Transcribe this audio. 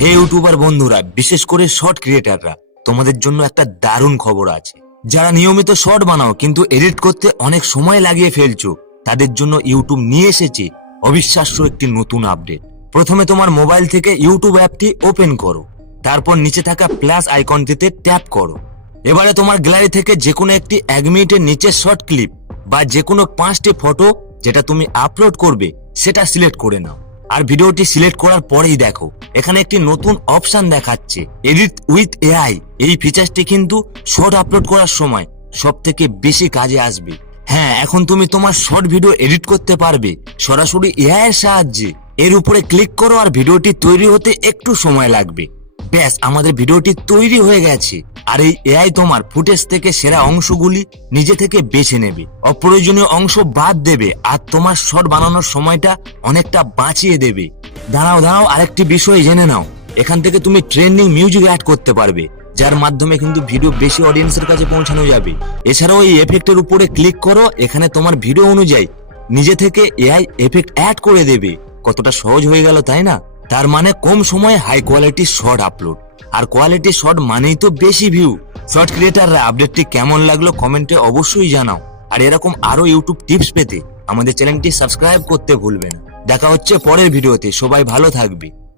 হে YouTuber বন্ধুরা, বিশেষ করে শর্ট ক্রিয়েটাররা, তোমাদের জন্য একটা দারুণ খবর আছে। যারা নিয়মিত শর্ট বানাও কিন্তু এডিট করতে অনেক সময় লাগিয়ে ফেলছো, তাদের জন্য ইউটিউব নিয়ে এসেছে অবিশ্বাস্য একটি নতুন আপডেট। প্রথমে তোমার মোবাইল থেকে ইউটিউব অ্যাপটি ওপেন করো, তারপর নিচে থাকা প্লাস আইকনটিতে ট্যাপ করো। এবারে তোমার গ্যালারি থেকে যে কোনো একটি 1 মিনিটের নিচে শর্ট ক্লিপ বা যে কোনো 5টি ফটো যেটা তুমি আপলোড করবে সেটা সিলেক্ট করে নাও। আর ভিডিওটি সিলেক্ট করার পরেই দেখো এখানে একটি নতুন অপশন দেখাচ্ছে, এডিট উইথ এআই। এই ফিচারটি কিন্তু শর্ট আপলোড করার সময় সব থেকে বেশি কাজে আসবে। হ্যাঁ, এখন তুমি তোমার শর্ট ভিডিও এডিট করতে পারবে সরাসরি এআই এর সাহায্যে। এর উপরে ক্লিক করো আর ভিডিওটি তৈরি হতে একটু সময় লাগবে। ব্যাস, আমাদের ভিডিওটি তৈরি হয়ে গেছে। আর এই এআই তোমার ফুটেজ থেকে সেরা অংশগুলি নিজে থেকে বেছে নেবে, অপ্রয়োজনীয় অংশ বাদ দেবে আর তোমার শর্ট বানানোর সময়টা অনেকটা বাঁচিয়ে দেবে। দাঁড়াও আরেকটি বিষয় জেনে নাও, এখান থেকে তুমি ট্রেন্ডিং মিউজিক অ্যাড করতে পারবে, যার মাধ্যমে কিন্তু ভিডিও বেশি অডিয়েন্সের কাছে পৌঁছানো যাবে। এছাড়াও এই এফেক্টের উপরে ক্লিক করো, এখানে তোমার ভিডিও অনুযায়ী নিজে থেকে এআই এফেক্ট অ্যাড করে দেবে। কতটা সহজ হয়ে গেল, তাই না? তার মানে কম সময়ে হাই কোয়ালিটি শর্ট আপলোড, আর কোয়ালিটি শর্ট মানেই তো বেশি ভিউ। শর্ট ক্রিয়েটাররা আপডেটটি কেমন লাগলো কমেন্টে অবশ্যই জানাও। আর এরকম আরো ইউটিউব টিপস পেতে আমাদের চ্যানেলটি সাবস্ক্রাইব করতে ভুলবে না। দেখা হচ্ছে পরের ভিডিওতে, সবাই ভালো থাকবে।